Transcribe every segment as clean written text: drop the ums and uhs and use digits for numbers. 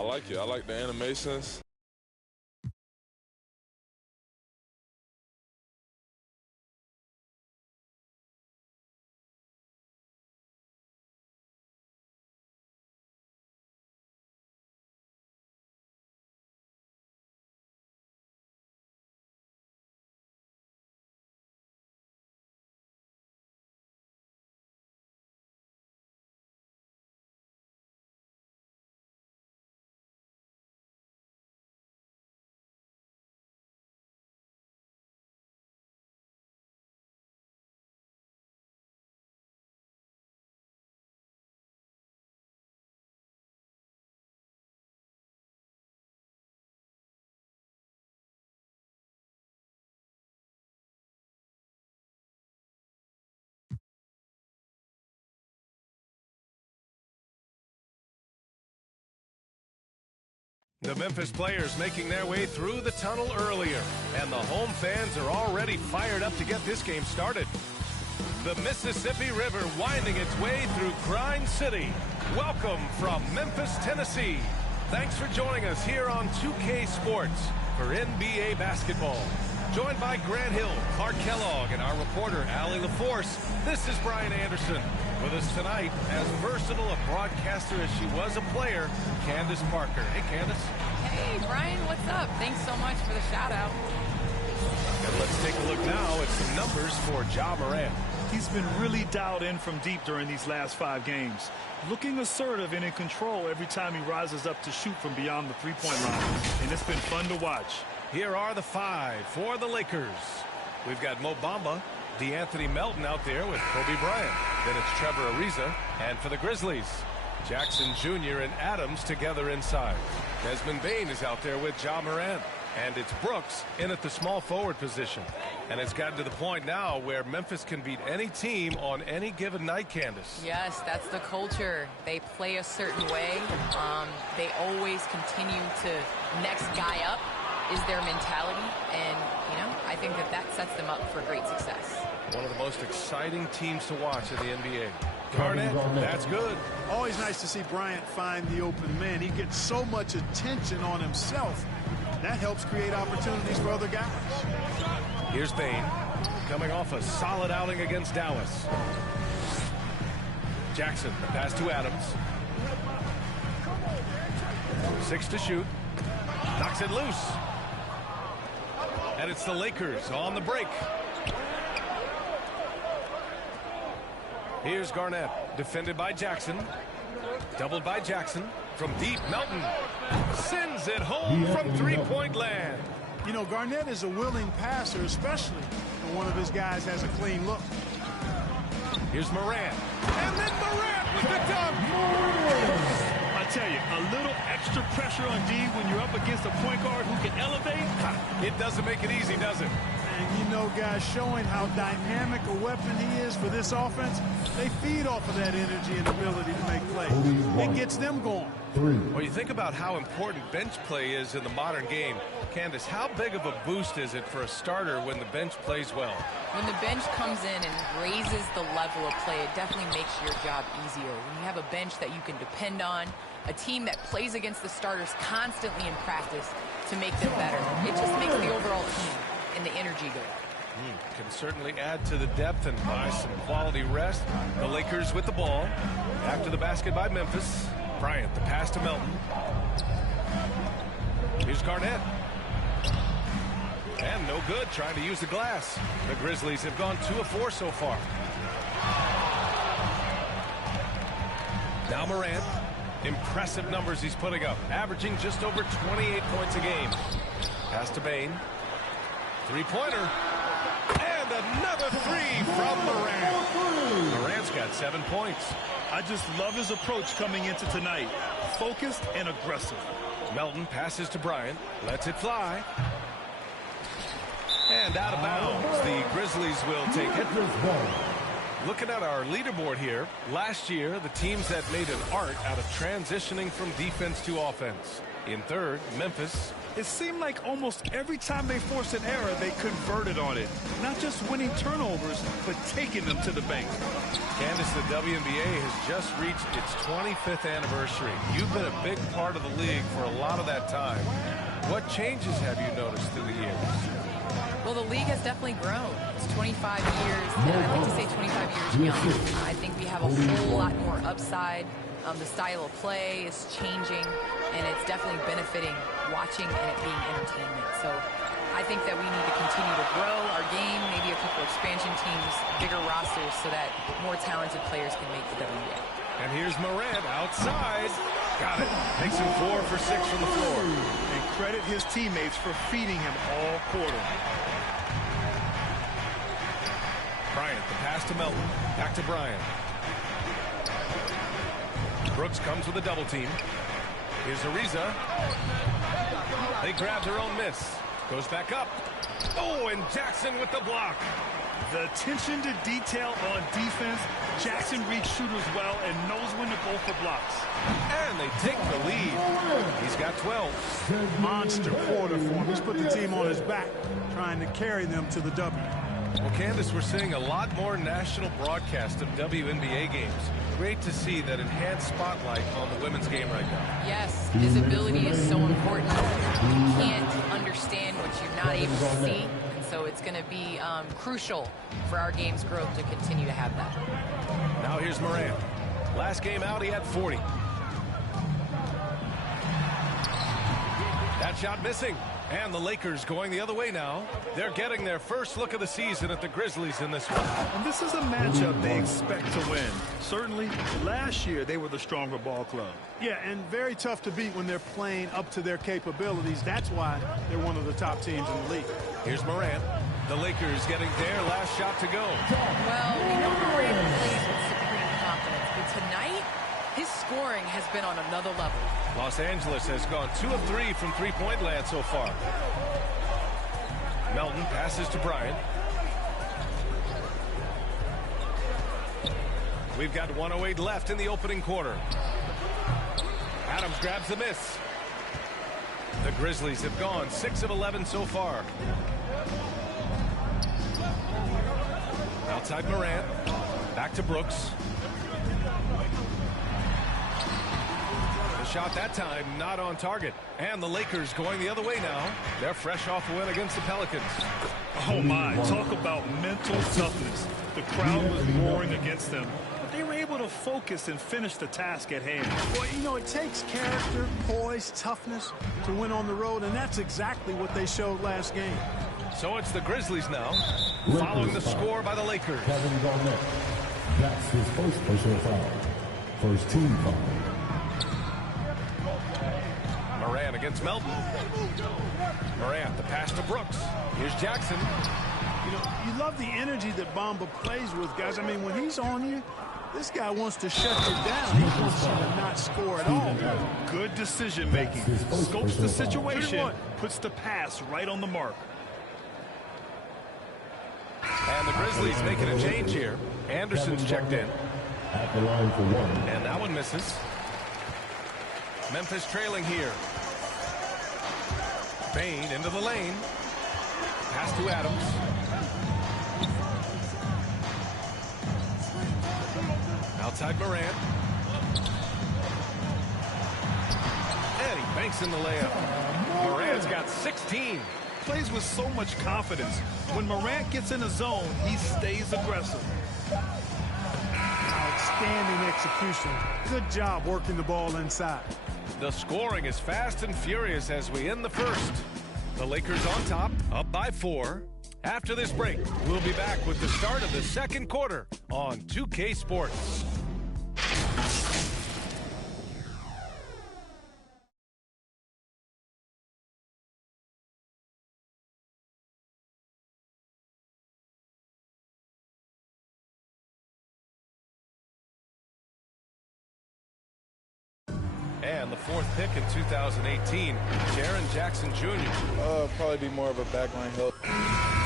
I like it. I like the animations. The Memphis players making their way through the tunnel earlier, and the home fans are already fired up to get this game started. The Mississippi River winding its way through Grind City. Welcome from Memphis, Tennessee. Thanks for joining us here on 2K Sports for NBA basketball. Joined by Grant Hill, Clark Kellogg, and our reporter, Allie LaForce, this is Brian Anderson. With us tonight, as versatile a broadcaster as she was a player, Candace Parker. Hey, Candace. Hey, Brian, what's up? Thanks so much for the shout-out. And let's take a look now at some numbers for Ja Morant. He's been really dialed in from deep during these last 5 games. Looking assertive and in control every time he rises up to shoot from beyond the three-point line. And it's been fun to watch. Here are the 5 for the Lakers. We've got Mo Bamba, DeAnthony Melton out there with Kobe Bryant. Then it's Trevor Ariza. And for the Grizzlies, Jackson Jr. and Adams together inside. Desmond Bane is out there with Ja Morant. And it's Brooks in at the small forward position. And it's gotten to the point now where Memphis can beat any team on any given night, Candace. Yes, that's the culture. They play a certain way. They always continue to next guy up is their mentality. And, you know, I think that sets them up for great success. One of the most exciting teams to watch in the NBA. Garnett, that's good. Always nice to see Bryant find the open man. He gets so much attention on himself. That helps create opportunities for other guys. Here's Bane, coming off a solid outing against Dallas. Jackson, the pass to Adams. 6 to shoot. Knocks it loose. And it's the Lakers on the break. Here's Garnett, defended by Jackson. Doubled by Jackson. From deep, Melton sends it home from three-point land. You know, Garnett is a willing passer, especially when one of his guys has a clean look. Here's Morant. And then Morant with the dunk. I tell you, a little extra pressure on D when you're up against a point guard who can elevate. It doesn't make it easy, does it? And you know, guys, showing how dynamic a weapon he is for this offense, they feed off of that energy and ability to make plays. It gets them going. Well, you think about how important bench play is in the modern game. Candace, how big of a boost is it for a starter when the bench plays well? When the bench comes in and raises the level of play, it definitely makes your job easier. When you have a bench that you can depend on, a team that plays against the starters constantly in practice to make them better, it just makes the overall team and the energy go. Can certainly add to the depth and buy some quality rest. The Lakers with the ball. After the basket by Memphis. Bryant, the pass to Melton. Here's Garnett. And no good, trying to use the glass. The Grizzlies have gone 2 of 4 so far. Now Morant. Impressive numbers he's putting up. Averaging just over 28 points a game. Pass to Bane. Three-pointer. And another 3 from Morant. Morant's got 7 points. I just love his approach coming into tonight. Focused and aggressive. Melton passes to Bryant. Lets it fly. And out of bounds. The Grizzlies will take it. Looking at our leaderboard here, last year the teams had made an art out of transitioning from defense to offense. In third, Memphis. It seemed like almost every time they forced an error, they converted on it. Not just winning turnovers, but taking them to the bank. Candace, the WNBA has just reached its 25th anniversary. You've been a big part of the league for a lot of that time. What changes have you noticed through the years? Well, the league has definitely grown. It's 25 years, and I like to say 25 years young. I think we have a whole lot more upside. The style of play is changing, and it's definitely benefiting watching and it being entertainment. So I think that we need to continue to grow our game, maybe a couple expansion teams, bigger rosters, so that more talented players can make the WNBA. And here's Morant outside. Got it. Makes him 4 for 6 from the floor. And credit his teammates for feeding him all quarter. Bryant, the pass to Melton. Back to Bryant. Brooks comes with a double team. Here's Ariza. They grab their own miss. Goes back up. Oh, and Jackson with the block. The attention to detail on defense. Jackson reads shooters well and knows when to go for blocks. And they take the lead. He's got 12. Monster quarter for him. He's put the team on his back, trying to carry them to the W. Well, Candace, we're seeing a lot more national broadcast of WNBA games. Great to see that enhanced spotlight on the women's game right now. Yes, visibility is so important. You can't understand what you're not able to see, and so it's going to be crucial for our game's growth to continue to have that. Now here's Morant. Last game out, he had 40. That shot missing. And the Lakers going the other way now. They're getting their first look of the season at the Grizzlies in this one. And this is a matchup they expect to win. Certainly, last year they were the stronger ball club. Yeah, and very tough to beat when they're playing up to their capabilities. That's why they're one of the top teams in the league. Here's Morant. The Lakers getting their last shot to go. Well, we know Morant plays with supreme confidence, but tonight, his scoring has been on another level. Los Angeles has gone 2 of 3 from three-point land so far. Melton passes to Bryant. We've got 1:08 left in the opening quarter. Adams grabs the miss. The Grizzlies have gone 6 of 11 so far. Outside Morant. Back to Brooks. Shot that time not on target, and the Lakers going the other way now. They're fresh off a win against the Pelicans. Oh my, talk about mental toughness. The crowd was roaring against them, but they were able to focus and finish the task at hand. Well, you know, it takes character, poise, toughness to win on the road, and that's exactly what they showed last game. So it's the Grizzlies now, following the score by the Lakers. Kevin Garnett. That's his first personal foul. First team foul. Morant against Melton. Morant, the pass to Brooks. Here's Jackson. You know, you love the energy that Bamba plays with, guys. I mean, when he's on you, this guy wants to shut you down. He wants you to not score at all. Good decision making. Scopes the situation, puts the pass right on the mark. And the Grizzlies making a change here. Anderson's checked in. At the line for one. And that one misses. Memphis trailing here. Bain into the lane. Pass to Adams. Outside Morant. And he banks in the layup. Morant's got 16. Plays with so much confidence. When Morant gets in a zone, he stays aggressive. Outstanding execution. Good job working the ball inside. The scoring is fast and furious as we end the first. The Lakers on top, up by 4. After this break, we'll be back with the start of the second quarter on 2K Sports. And the 4th pick in 2018, Jaren Jackson Jr. Probably be more of a backline help.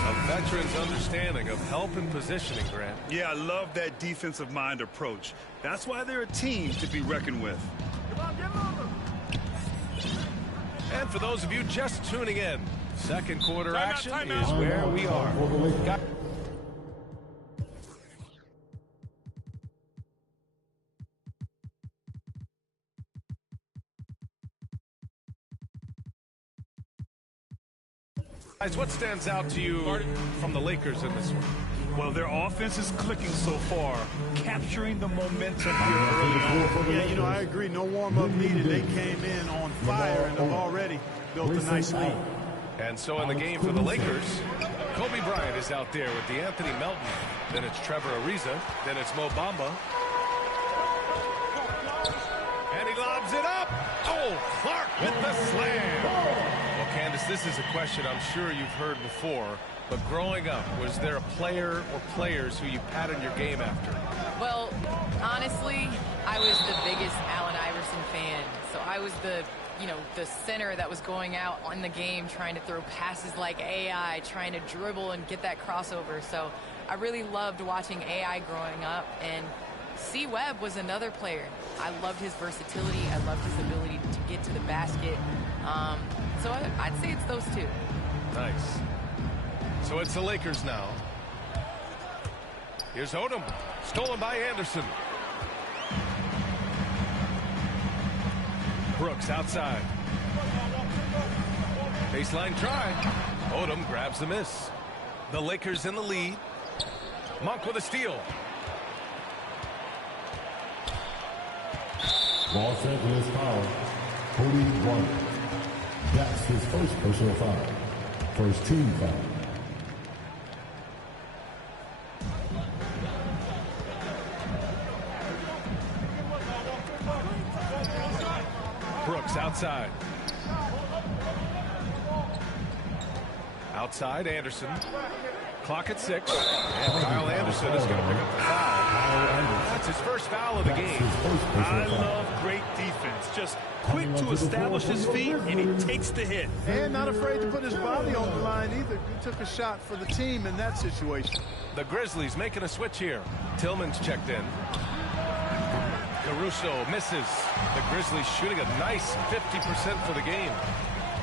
A veteran's understanding of help and positioning, Grant. Yeah, I love that defensive mind approach. That's why they're a team to be reckoned with. And for those of you just tuning in, second quarter action is where we are. Guys, what stands out to you from the Lakers in this one? Well, their offense is clicking so far, capturing the momentum here early on. Yeah, you know, I agree. No warm-up needed. They came in on fire and have already built a nice lead. And so in the game for the Lakers, Kobe Bryant is out there with Anthony Melton. Then it's Trevor Ariza. Then it's Mo Bamba. And he lobs it up. Oh, Clark with the slam. Well, Candace, this is a question I'm sure you've heard before. But growing up, was there a player or players who you patterned your game after? Well, honestly, I was the biggest Allen Iverson fan. So I was the center that was going out on the game trying to throw passes like AI, trying to dribble and get that crossover. So I really loved watching AI growing up. And C. Webb was another player. I loved his versatility. I loved his ability to get to the basket. So I'd say it's those two. Nice. So it's the Lakers now. Here's Odom. Stolen by Anderson. Brooks outside. Baseline try. Odom grabs the miss. The Lakers in the lead. Monk with a steal. Los Angeles foul. Kobe Bryant. That's his first personal foul. First team foul. Brooks outside. Outside, Anderson. Clock at 6. And Kyle Anderson is going to pick up the foul. That's his first foul of the game. I love great defense. Just quick to establish his feet, and he takes the hit. And not afraid to put his body on the line either. He took a shot for the team in that situation. The Grizzlies making a switch here. Tillman's checked in. Caruso misses. The Grizzlies shooting a nice 50% for the game.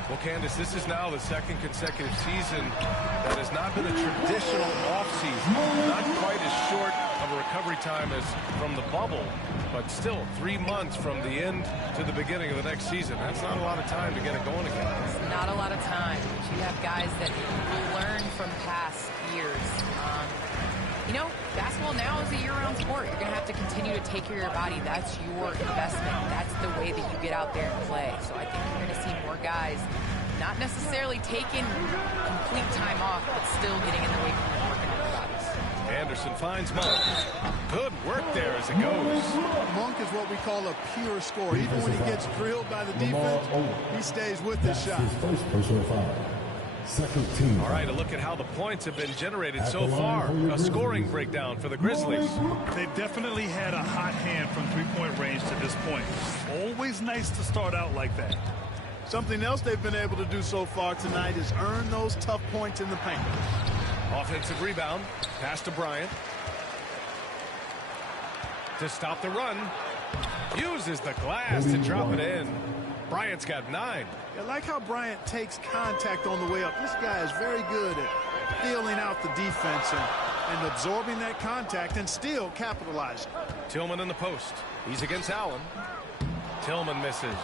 Well, Candace, this is now the second consecutive season that has not been a traditional offseason. Not quite as short of a recovery time as from the bubble, but still 3 months from the end to the beginning of the next season. That's not a lot of time to get it going again. It's not a lot of time. But you have guys that will learn from past years. You know, basketball now is a year-round sport. You're going to have to continue to take care of your body. That's your investment. That's the way that you get out there and play. So I think you're going to see more guys not necessarily taking complete time off, but still getting in the weight room and working on their bodies. Anderson finds Monk. Good work there as it goes. Monk is what we call a pure scorer. Even when he gets drilled by the defense, he stays with his shot. His first personal foul. Second team. All right, a look at how the points have been generated so far. A scoring breakdown for the Grizzlies. They've definitely had a hot hand from three-point range to this point. Always nice to start out like that. Something else they've been able to do so far tonight is earn those tough points in the paint. Offensive rebound. Pass to Bryant. To stop the run. Uses the glass to drop it in. Bryant's got 9. I like how Bryant takes contact on the way up. This guy is very good at feeling out the defense and absorbing that contact and still capitalizing. Tillman in the post. He's against Allen. Tillman misses.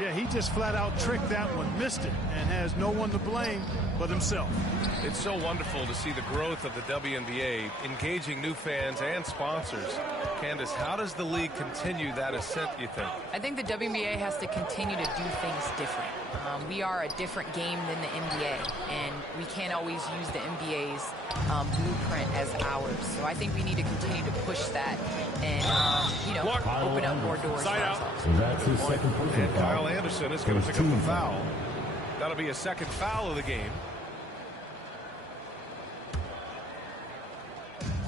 Yeah, he just flat out tricked that one, missed it, and has no one to blame but himself. It's so wonderful to see the growth of the WNBA, engaging new fans and sponsors. Candace, how does the league continue that ascent, you think? I think the WNBA has to continue to do things different. We are a different game than the NBA, and we can't always use the NBA's blueprint as ours. So I think we need to continue to push that and, open up more doors. Side out. That's his second personal And foul. Kyle Anderson is going to pick up the foul. That'll be a second foul of the game.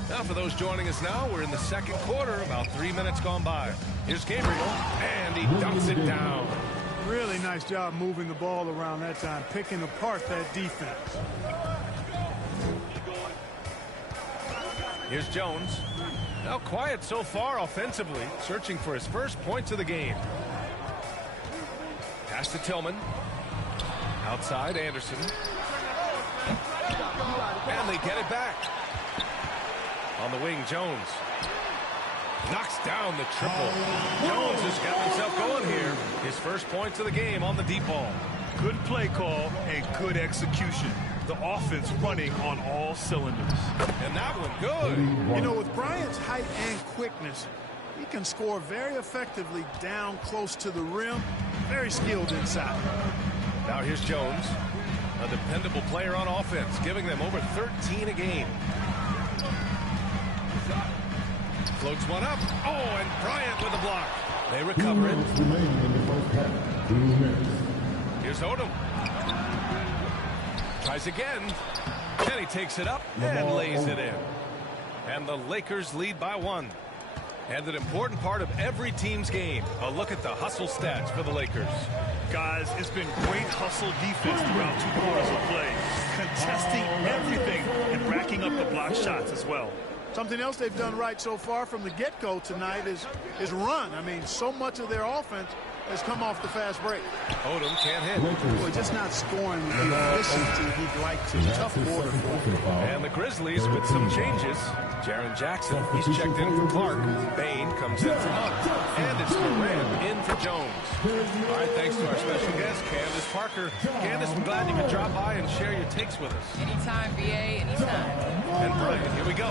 Now, for those joining us now, we're in the second quarter, about 3 minutes gone by. Here's Gabriel, and he dunks it down. Really nice job moving the ball around that time, picking apart that defense. Here's Jones. Now quiet so far offensively, searching for his first points of the game. Pass to Tillman. Outside, Anderson. And they get it back. On the wing, Jones. Knocks down the triple. Jones has got himself going here. His first points of the game on the deep ball. Good play call and good execution. The offense running on all cylinders. And that one good. You know, with Bryant's height and quickness, he can score very effectively down close to the rim. Very skilled inside. Now here's Jones, a dependable player on offense, giving them over 13 a game. Floats one up. Oh, and Bryant with a block. They recover it. Here's Odom. Tries again. And he takes it up and lays it in. And the Lakers lead by 1. And an important part of every team's game. A look at the hustle stats for the Lakers. Guys, it's been great hustle defense throughout 2 quarters of play. Contesting everything and racking up the block shots as well. Something else they've done right so far from the get-go tonight is run. I mean, so much of their offense has come off the fast break. Odom can't hit. Boy, just not scoring with the efficiency he'd like to. Tough quarter. And the Grizzlies with some changes. Jaren Jackson, he's checked in for Clark. Bain comes in for Monk. And it's Moran in for Jones. All right, thanks to our special guest, Candace Parker. Candace, I'm glad you could drop by and share your takes with us. Anytime, VA, anytime. And Bryant, here we go.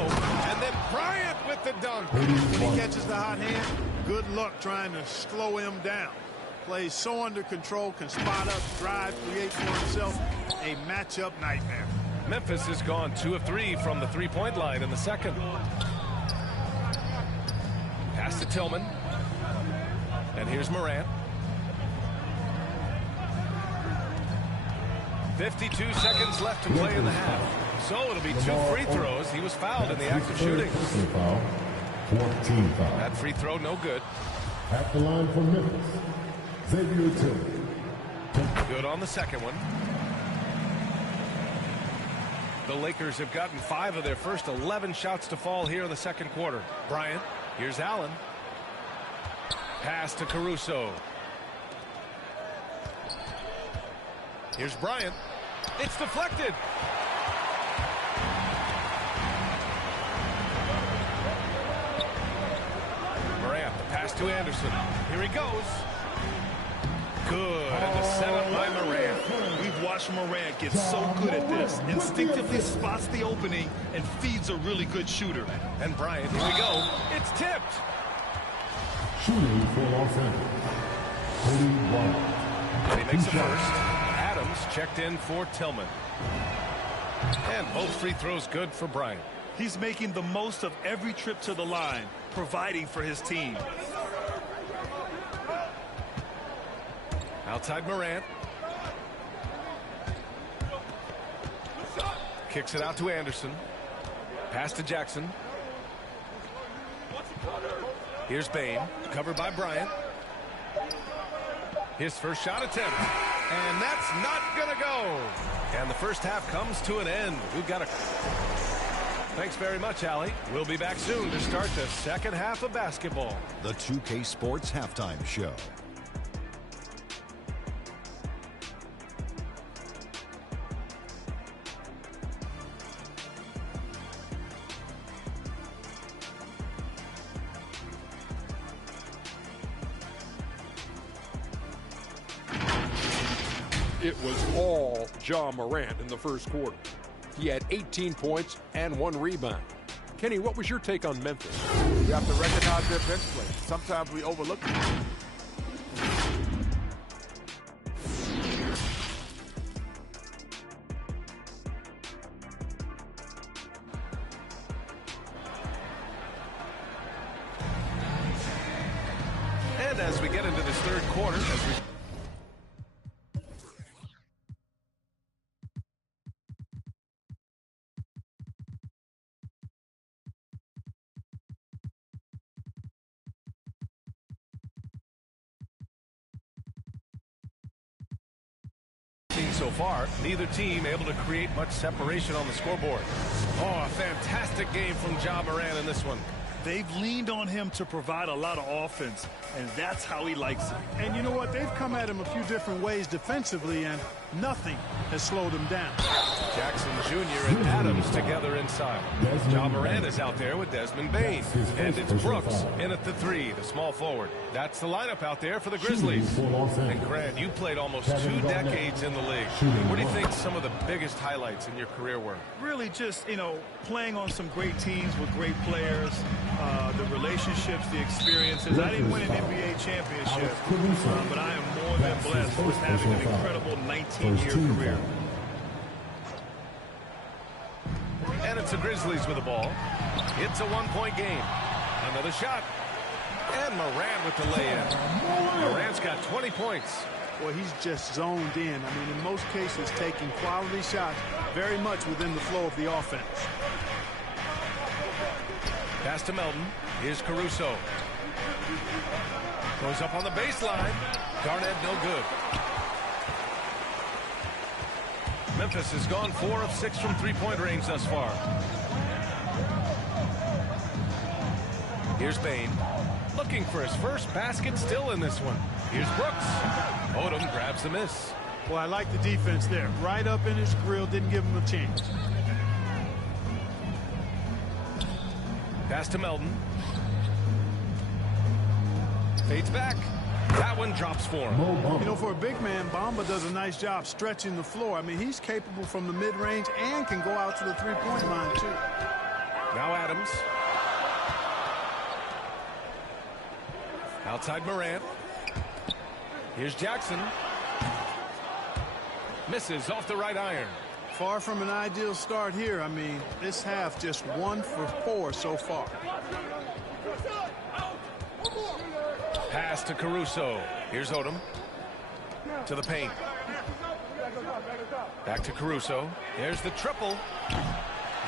And then Bryant with the dunk. When he catches the hot hand, good luck trying to slow him down. Plays so under control, can spot up, drive, create for himself. A matchup nightmare. Memphis has gone 2 of 3 from the three-point line in the second. Pass to Tillman. And here's Morant. 52 seconds left to play in the half. So it'll be 2 free throws. He was fouled in the act of shooting. 14 foul. That free throw no good. At the line for Memphis, Xavier Tillman. Good on the second one. The Lakers have gotten 5 of their first 11 shots to fall here in the second quarter. Bryant. Here's Allen. Pass to Caruso. Here's Bryant. It's deflected. Morant, the pass to Anderson. Here he goes. Good. And the setup by Morant. We've watched Morant get so good at this. Instinctively spots the opening and feeds a really good shooter. And Bryant, here we go. It's tipped. Shooting for Los Angeles, 31. And he makes the first. Adams checked in for Tillman. And both free throws good for Bryant. He's making the most of every trip to the line, providing for his team. Outside Morant. Kicks it out to Anderson. Pass to Jackson. Here's Bain, covered by Bryant. His first shot attempt. And that's not gonna go. And the first half comes to an end. We've got a... Thanks very much, Allie. We'll be back soon to start the second half of basketball. The 2K Sports Halftime Show. It was all Ja Morant in the first quarter. He had 18 points and 1 rebound. Kenny, what was your take on Memphis? We have to recognize their bench play. Sometimes we overlook it. And as we get into this third quarter, so far. Neither team able to create much separation on the scoreboard. Oh, a fantastic game from Ja Morant in this one. They've leaned on him to provide a lot of offense, and that's how he likes it. And you know what? They've come at him a few different ways defensively, and nothing has slowed him down. Jackson Jr. and Adams together inside. Ja Morant is out there with Desmond Bane. And it's Brooks in at the 3, the small forward. That's the lineup out there for the Grizzlies. And Grant, you played almost 2 decades in the league. What do you think some of the biggest highlights in your career were? Really just, playing on some great teams with great players, the relationships, the experiences. I didn't win an NBA championship, but I am more than blessed with having an incredible 19-year career. And it's the Grizzlies with the ball. It's a 1-point game. Another shot. And Morant with the lay-in. Morant's got 20 points. Well, he's just zoned in. I mean, in most cases, taking quality shots very much within the flow of the offense. Pass to Melton. Here's Caruso. Goes up on the baseline. Garnett no good. Memphis has gone 4 of 6 from three-point range thus far. Here's Bane. Looking for his first basket still in this one. Here's Brooks. Odom grabs the miss. Well, I like the defense there. Right up in his grill, didn't give him a chance. Pass to Melton. Fades back. That one drops for him. You know, for a big man, Bamba does a nice job stretching the floor. I mean, he's capable from the mid-range and can go out to the three-point line, too. Now Adams. Outside Morant. Here's Jackson. Misses off the right iron. Far from an ideal start here. I mean, this half just 1 for 4 so far. Pass to Caruso. Here's Odom. To the paint. Back to Caruso. There's the triple.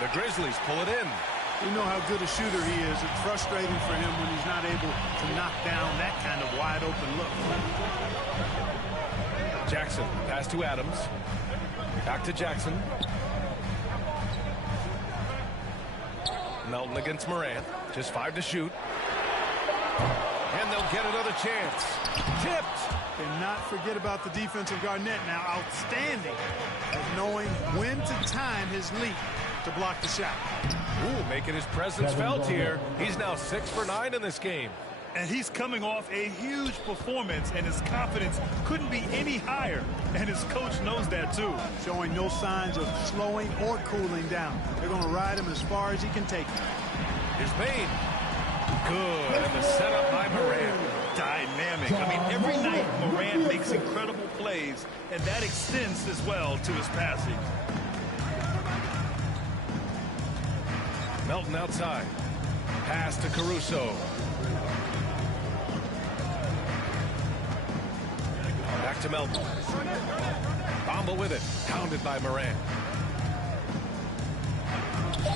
The Grizzlies pull it in. We know how good a shooter he is. It's frustrating for him when he's not able to knock down that kind of wide open look. Jackson. Pass to Adams. Back to Jackson. Melton against Morant. Just 5 to shoot. And they'll get another chance. Tipped. And not forget about the defensive Garnett now. Outstanding at knowing when to time his leap to block the shot. Ooh, making his presence felt here. He's now 6 for 9 in this game. And he's coming off a huge performance, and his confidence couldn't be any higher. And his coach knows that, too. Showing no signs of slowing or cooling down. They're going to ride him as far as he can take him. Here's Bane. Good, and the setup by Morant. Dynamic. I mean, every night Morant makes incredible plays, and that extends as well to his passing. Melton outside. Pass to Caruso. Back to Melton. Bamba with it. Pounded by Morant.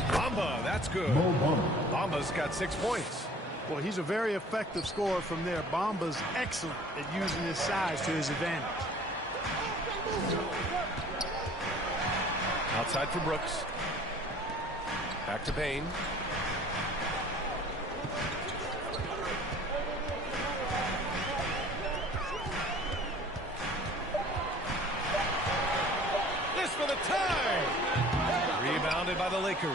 Bamba, that's good. Bamba's got 6 points. Well, he's a very effective scorer from there. Bamba's excellent at using his size to his advantage. Outside for Brooks. Back to Bane. This for the tie. Rebounded by the Lakers.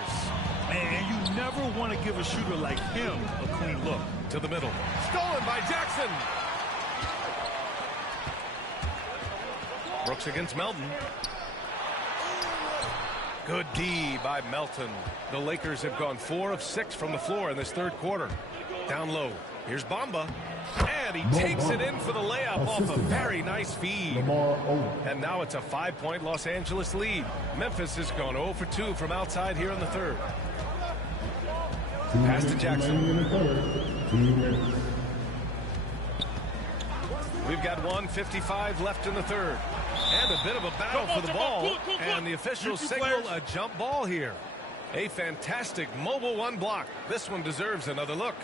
And you never want to give a shooter like him a clean look. To the middle. Stolen by Jackson. Brooks against Melton. Good D by Melton. The Lakers have gone 4 of 6 from the floor in this third quarter. Down low. Here's Bamba. And he takes it in for the layup off a very nice feed. And now it's a 5-point Los Angeles lead. Memphis has gone 0 for 2 from outside here in the third. Pass to Jackson. We've got 1:55 left in the third. And a bit of a battle for the ball. And the officials signal a jump ball here. A fantastic mobile 1 block. This one deserves another look.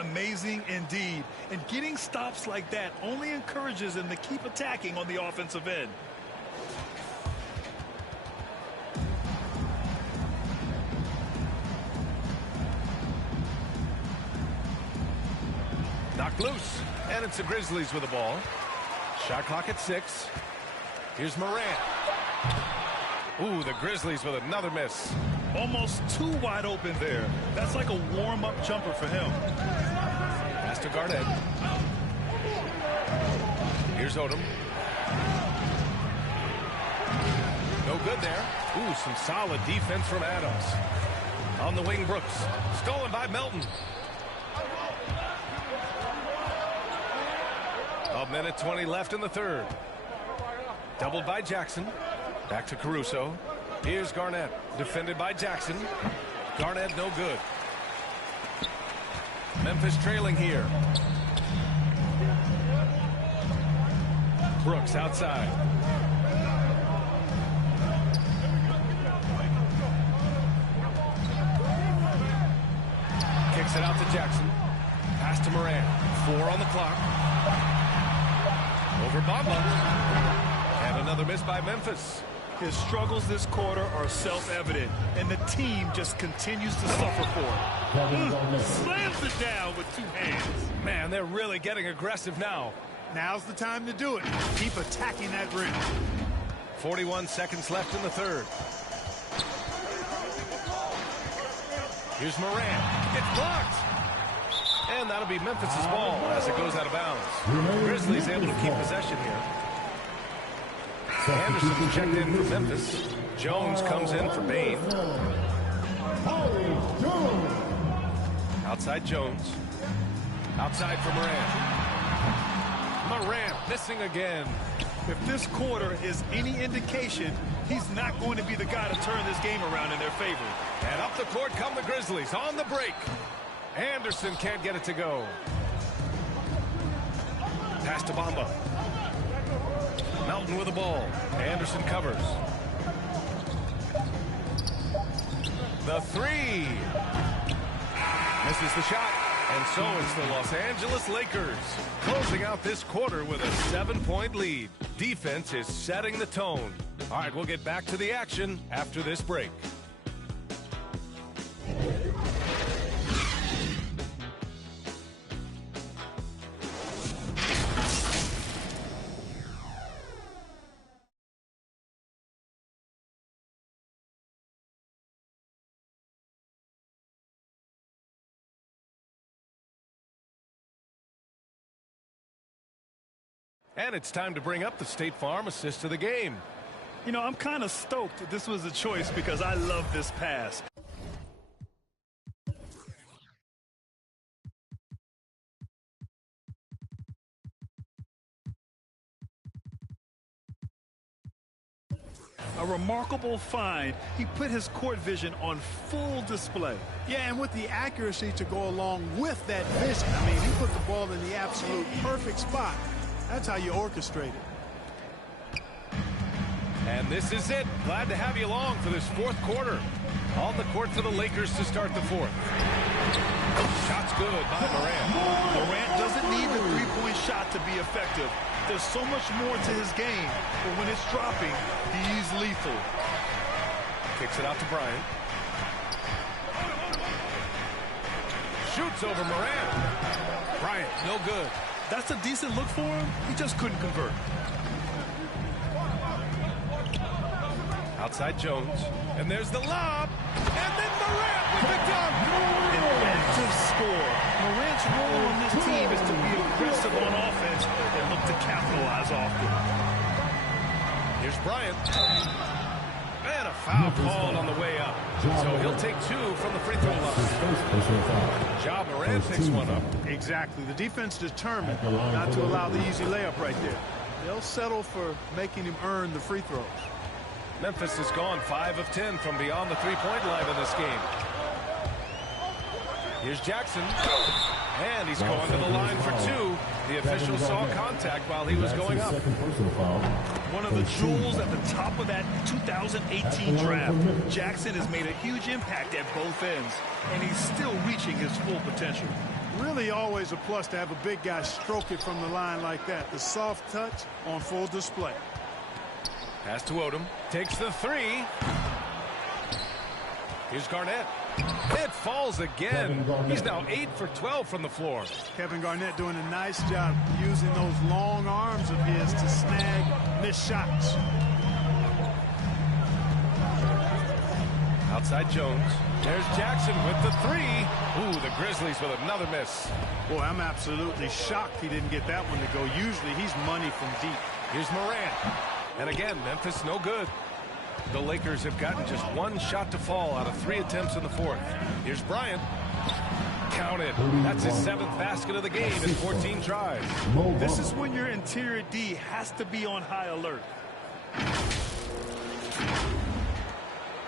Amazing indeed. And getting stops like that only encourages him to keep attacking on the offensive end. Knocked loose. And it's the Grizzlies with the ball. Shot clock at 6. Here's Morant. Ooh, the Grizzlies with another miss. Almost too wide open there. That's like a warm-up jumper for him. Pass to Garnett. Here's Odom. No good there. Ooh, some solid defense from Adams. On the wing, Brooks. Stolen by Melton. A minute 20 left in the third. Doubled by Jackson. Back to Caruso. Here's Garnett. Defended by Jackson. Garnett no good. Memphis trailing here. Brooks outside. Kicks it out to Jackson. Pass to Morant. 4 on the clock. Over Bamba. And another miss by Memphis. His struggles this quarter are self-evident, and the team just continues to suffer for it. Slams it down with 2 hands. Man, they're really getting aggressive now. Now's the time to do it. Keep attacking that rim. 41 seconds left in the third. Here's Morant. It's blocked. And that'll be Memphis's ball as it goes out of bounds. Grizzlies able to keep possession here. Anderson checked in for Memphis. Jones comes in for Bain. Outside Jones. Outside for Morant. Morant missing again. If this quarter is any indication, he's not going to be the guy to turn this game around in their favor. And up the court come the Grizzlies on the break. Anderson can't get it to go. Pass to Bamba. Melton with the ball. Anderson covers. The 3. Misses the shot. And so it's the Los Angeles Lakers closing out this quarter with a 7-point lead. Defense is setting the tone. All right, we'll get back to the action after this break. And it's time to bring up the State Farm assist of the game. You know, I'm kind of stoked that this was a choice because I love this pass. A remarkable find. He put his court vision on full display. Yeah, and with the accuracy to go along with that vision. I mean, he put the ball in the absolute perfect spot. That's how you orchestrate it. And this is it. Glad to have you along for this fourth quarter. On the court for the Lakers to start the fourth. Shot's good by Morant. Morant doesn't need the three-point shot to be effective. There's so much more to his game, but when it's dropping, he's lethal. Kicks it out to Bryant. Shoots over Morant. Bryant, no good. That's a decent look for him. He just couldn't convert. Outside Jones. And there's the lob. And then Morant with the dunk. Inventive score. Morant's role on this team is to be aggressive on offense and look to capitalize off it. Here's Bryant. And a foul called on the way up. So he'll take 2 from the free throw line. Ja Morant picks one up. Exactly. The defense determined not to allow the easy layup right there. They'll settle for making him earn the free throws. Memphis has gone 5 of 10 from beyond the three-point line in this game. Here's Jackson. And he's going to the line for 2. The official saw contact while he was going up. One of the jewels at the top of that 2018 draft. Jackson has made a huge impact at both ends, and he's still reaching his full potential. Really always a plus to have a big guy stroke it from the line like that. The soft touch on full display. Pass to Odom. Takes the 3. Here's Garnett. It falls again. He's now 8 for 12 from the floor. Kevin Garnett doing a nice job using those long arms of his to snag missed shots. Outside Jones. There's Jackson with the three. Ooh, the Grizzlies with another miss. Boy, I'm absolutely shocked he didn't get that one to go. Usually he's money from deep. Here's Morant. And again, Memphis no good. The Lakers have gotten just one shot to fall out of 3 attempts in the fourth. Here's Bryant. Counted. That's his 7th basket of the game in 14 tries. This is when your interior D has to be on high alert.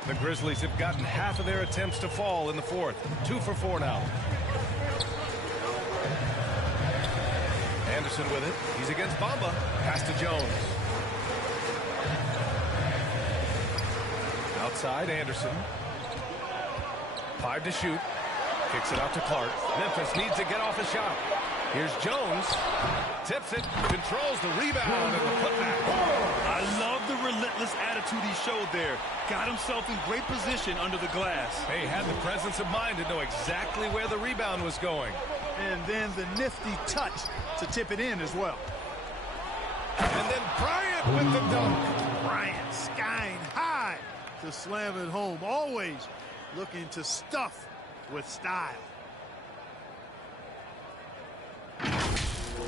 The Grizzlies have gotten half of their attempts to fall in the fourth. 2 for 4 now. Anderson with it. He's against Bamba. Pass to Jones. Outside Anderson. 5 to shoot. Kicks it out to Clark. Memphis needs to get off a shot. Here's Jones. Tips it. Controls the rebound and the putback. I love the relentless attitude he showed there. Got himself in great position under the glass. He had the presence of mind to know exactly where the rebound was going. And then the nifty touch to tip it in as well. And then Bryant with the dunk. Bryant skying high to slam it home. Always looking to stuff with style.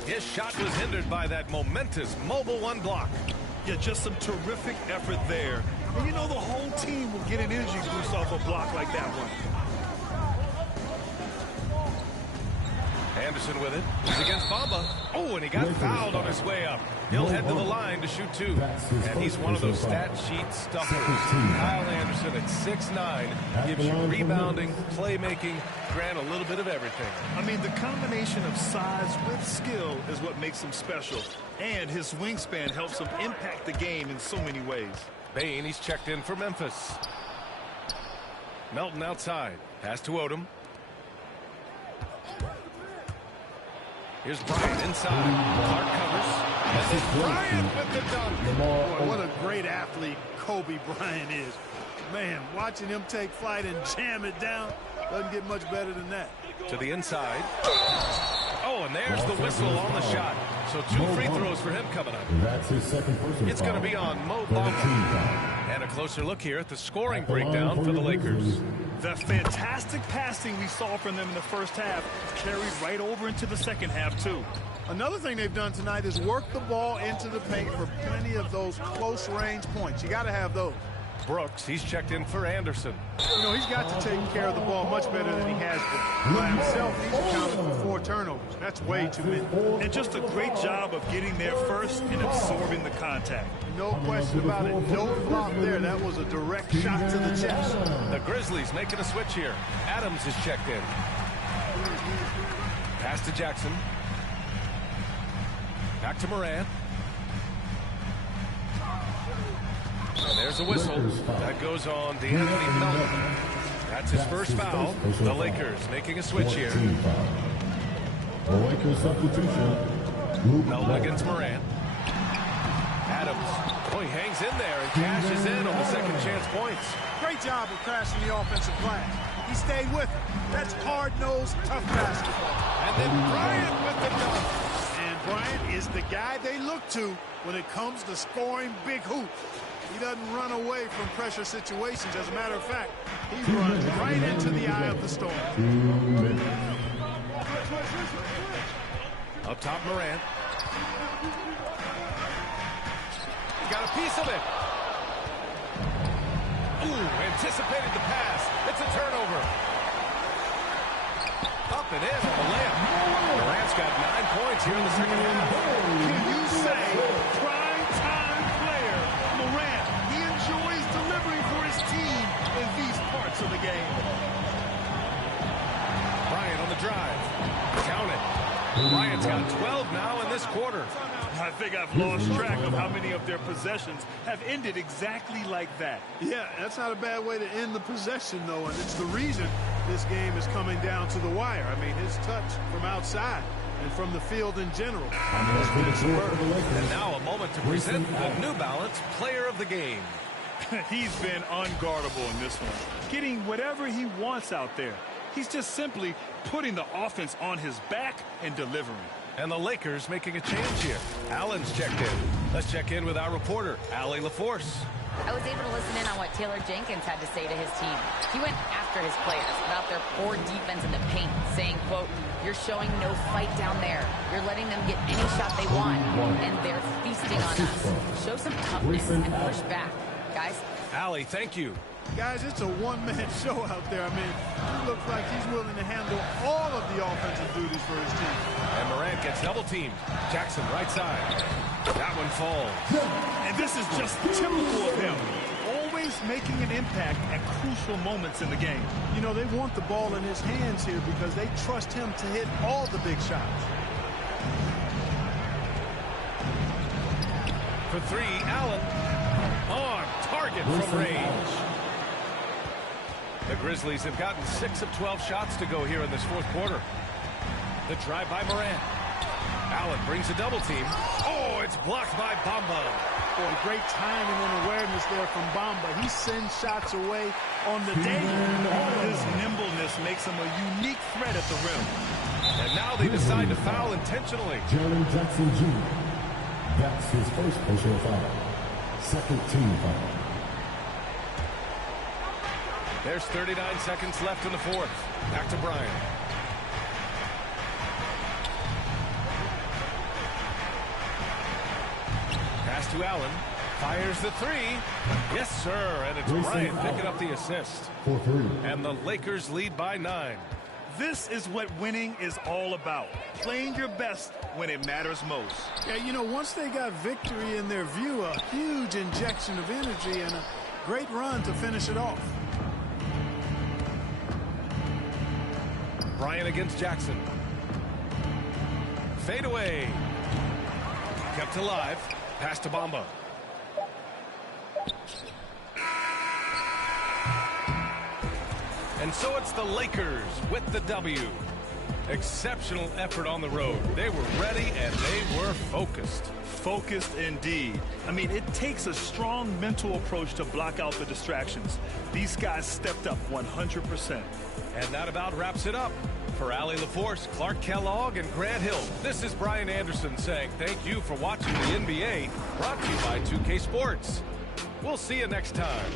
His shot was hindered by that momentous mobile 1 block. Yeah, just some terrific effort there. And you know the whole team will get an energy boost off a block like that one. Anderson with it. He's against Bamba. Oh, and he got fouled on his way up. He'll head to the line to shoot 2. And he's one of those stat sheet stuffers. Kyle Anderson at 6'9" gives you rebounding, playmaking, Grant, a little bit of everything. I mean, the combination of size with skill is what makes him special. And his wingspan helps him impact the game in so many ways. Bane, he's checked in for Memphis. Melton outside. Pass to Odom. Here's Bryant inside. Clark covers. And then Bryant with the dunk. Boy, what a great athlete Kobe Bryant is. Man, watching him take flight and jam it down doesn't get much better than that. To the inside. Oh, and there's the whistle on the shot. So 2 free throws for him coming up. That's his second personal It's going to be on Mo Bamba. And a closer look here at the scoring breakdown for the Lakers. The fantastic passing we saw from them in the first half carried right over into the second half, too. Another thing they've done tonight is work the ball into the paint for plenty of those close-range points. You got to have those. Brooks, he's checked in for Anderson. You know, he's got to take care of the ball much better than he has been. By himself, he's accounted for 4 turnovers. That's way too many. And just a great job of getting there first and absorbing the contact. No question about it. No flop there. That was a direct shot to the chest. The Grizzlies making a switch here. Adams is checked in. Pass to Jackson. Back to Morant. And there's a whistle. That goes on D'Anthony Melton. That's his first foul. The Lakers making a switch here. The Lakers substitution. Melton against Morant. Adams. Oh, he hangs in there and cashes in on the second chance points. Great job of crashing the offensive glass. He stayed with it. That's hard-nosed, tough basketball. And then Bryant with the dunk. And Bryant is the guy they look to when it comes to scoring big hoops. He doesn't run away from pressure situations. As a matter of fact, he runs right into the eye of the storm. Up top, Morant. He got a piece of it. Ooh, anticipated the pass. It's a turnover. Up and in on the layup. Morant's got 9 points here in the second half. Can you say prime-time player Morant? He enjoys delivering for his team in these parts of the game. Bryant on the drive. Count it. Bryant's got 12 now in this quarter. I think I've lost track of how many of their possessions have ended exactly like that. Yeah, that's not a bad way to end the possession, though, and it's the reason this game is coming down to the wire. I mean, his touch from outside and from the field in general has been superb. And now a moment to present the New Balance Player of the Game. He's been unguardable in this one, getting whatever he wants out there. He's just simply putting the offense on his back and delivering. And the Lakers making a change here. Allen's checked in. Let's check in with our reporter, Allie LaForce. I was able to listen in on what Taylor Jenkins had to say to his team. He went after his players about their poor defense in the paint, saying, quote, "You're showing no fight down there. You're letting them get any shot they want, and they're feasting on us. Show some toughness and push back." Guys? Allie, thank you. Guys, it's a one-man show out there. I mean, he looks like he's willing to handle all of the offensive duties for his team. And Morant gets double-teamed. Jackson, right side. That one falls. And this is just typical of him. Always making an impact at crucial moments in the game. You know, they want the ball in his hands here because they trust him to hit all the big shots. For three, Allen. On target from range. The Grizzlies have gotten 6 of 12 shots to go here in this fourth quarter. The drive by Morant. Allen brings a double team. Oh, it's blocked by Bamba. Boy, great timing and awareness there from Bamba. He sends shots away on the day. His nimbleness makes him a unique threat at the rim. And now they decide to foul intentionally. Jaren Jackson Jr. That's his first personal foul. Second team foul. There's 39 seconds left in the fourth. Back to Bryant. Pass to Allen. Fires the three. Yes, sir. And it's Bryant picking up the assist. For three. And the Lakers lead by 9. This is what winning is all about. Playing your best when it matters most. Yeah, you know, once they got victory in their view, a huge injection of energy and a great run to finish it off. Bryant against Jackson. Fade away. Kept alive. Pass to Bamba. And so it's the Lakers with the W. Exceptional effort on the road. They were ready and they were focused. Focused indeed. I mean, it takes a strong mental approach to block out the distractions. These guys stepped up 100%. And that about wraps it up. For Allie LaForce, Clark Kellogg, and Grant Hill, this is Brian Anderson saying thank you for watching the NBA, brought to you by 2K Sports. We'll see you next time.